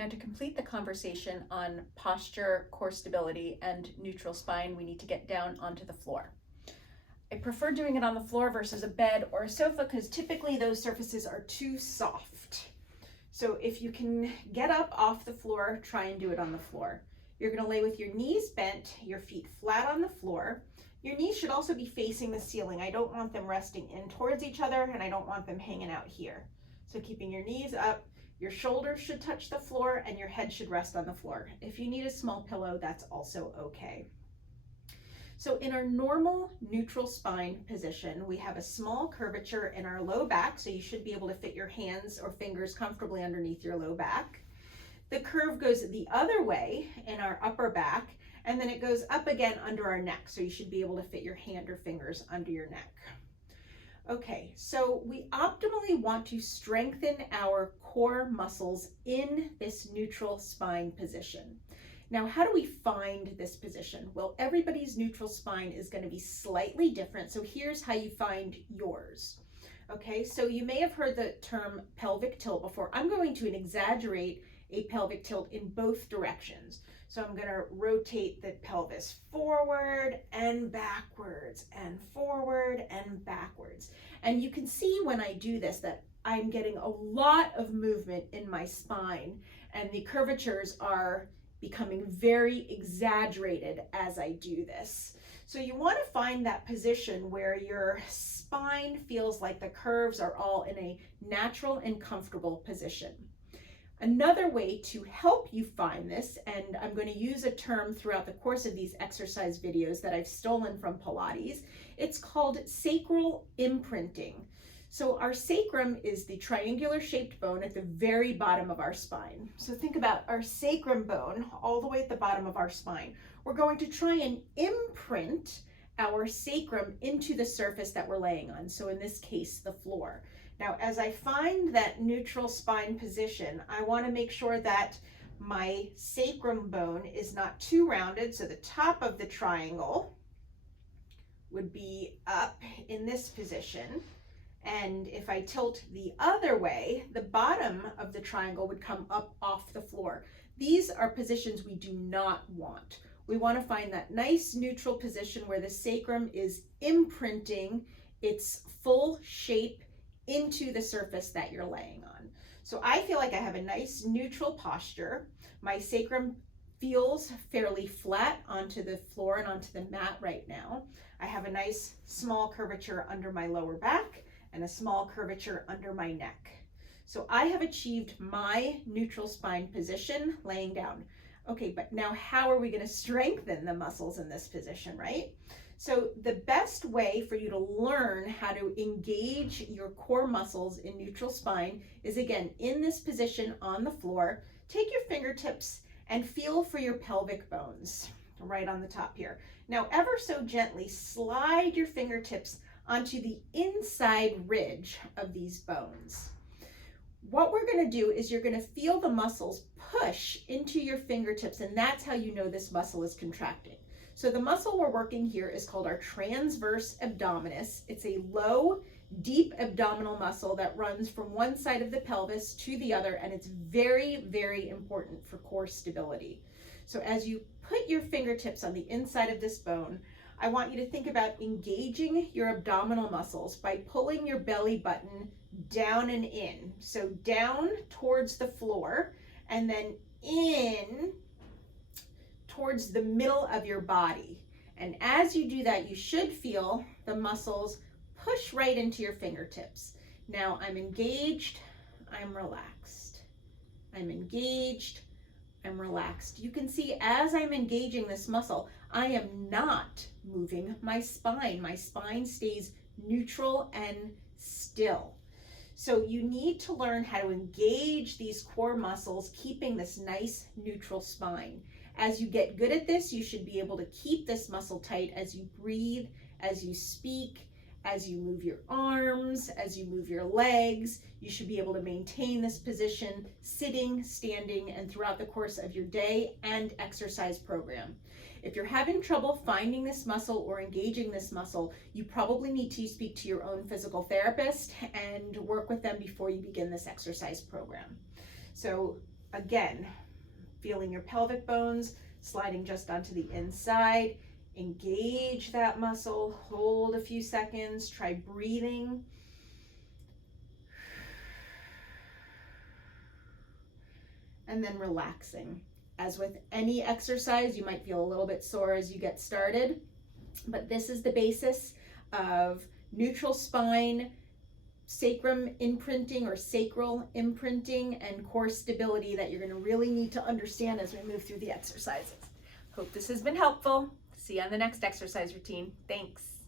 Now, to complete the conversation on posture, core stability, and neutral spine, we need to get down onto the floor. I prefer doing it on the floor versus a bed or a sofa because typically those surfaces are too soft. So if you can get up off the floor, try and do it on the floor. You're going to lay with your knees bent, your feet flat on the floor. Your knees should also be facing the ceiling. I don't want them resting in towards each other, and I don't want them hanging out here. So keeping your knees up, your shoulders should touch the floor, and your head should rest on the floor. If you need a small pillow, that's also okay. So in our normal neutral spine position, we have a small curvature in our low back, so you should be able to fit your hands or fingers comfortably underneath your low back. The curve goes the other way in our upper back, and then it goes up again under our neck, so you should be able to fit your hand or fingers under your neck. Okay, so we optimally want to strengthen our core muscles in this neutral spine position. Now, how do we find this position? Well, everybody's neutral spine is going to be slightly different, so here's how you find yours. Okay, so you may have heard the term pelvic tilt before. I'm going to exaggerate a pelvic tilt in both directions. So I'm going to rotate the pelvis forward and backwards and forward and backwards. And you can see when I do this that I'm getting a lot of movement in my spine, and the curvatures are becoming very exaggerated as I do this. So you want to find that position where your spine feels like the curves are all in a natural and comfortable position. Another way to help you find this, and I'm going to use a term throughout the course of these exercise videos that I've stolen from Pilates, it's called sacral imprinting. So our sacrum is the triangular shaped bone at the very bottom of our spine. So think about our sacrum bone all the way at the bottom of our spine. We're going to try and imprint our sacrum into the surface that we're laying on. So in this case, the floor. Now, as I find that neutral spine position, I want to make sure that my sacrum bone is not too rounded. So the top of the triangle would be up in this position. And if I tilt the other way, the bottom of the triangle would come up off the floor. These are positions we do not want. We want to find that nice neutral position where the sacrum is imprinting its full shape into the surface that you're laying on. So I feel like I have a nice neutral posture. My sacrum feels fairly flat onto the floor and onto the mat right now. I have a nice small curvature under my lower back and a small curvature under my neck. So I have achieved my neutral spine position laying down. Okay, but now how are we going to strengthen the muscles in this position, right? So the best way for you to learn how to engage your core muscles in neutral spine is, again, in this position on the floor. Take your fingertips and feel for your pelvic bones right on the top here. Now, ever so gently slide your fingertips onto the inside ridge of these bones. What we're going to do is you're going to feel the muscles push into your fingertips, and that's how you know this muscle is contracting. So the muscle we're working here is called our transverse abdominis. It's a low, deep abdominal muscle that runs from one side of the pelvis to the other, and it's very, very important for core stability. So as you put your fingertips on the inside of this bone, I want you to think about engaging your abdominal muscles by pulling your belly button down and in. So down towards the floor and then in towards the middle of your body. And as you do that, you should feel the muscles push right into your fingertips. Now I'm engaged, I'm relaxed. I'm engaged, I'm relaxed. You can see as I'm engaging this muscle, I am not moving my spine. My spine stays neutral and still. So you need to learn how to engage these core muscles, keeping this nice neutral spine. As you get good at this, you should be able to keep this muscle tight as you breathe, as you speak, as you move your arms, as you move your legs. You should be able to maintain this position sitting, standing, and throughout the course of your day and exercise program. If you're having trouble finding this muscle or engaging this muscle, you probably need to speak to your own physical therapist and work with them before you begin this exercise program. So again, feeling your pelvic bones sliding just onto the inside. Engage that muscle, hold a few seconds, try breathing. And then relaxing. As with any exercise, you might feel a little bit sore as you get started, but this is the basis of neutral spine, sacrum imprinting or sacral imprinting, and core stability that you're going to really need to understand as we move through the exercises. Hope this has been helpful. See you on the next exercise routine. Thanks.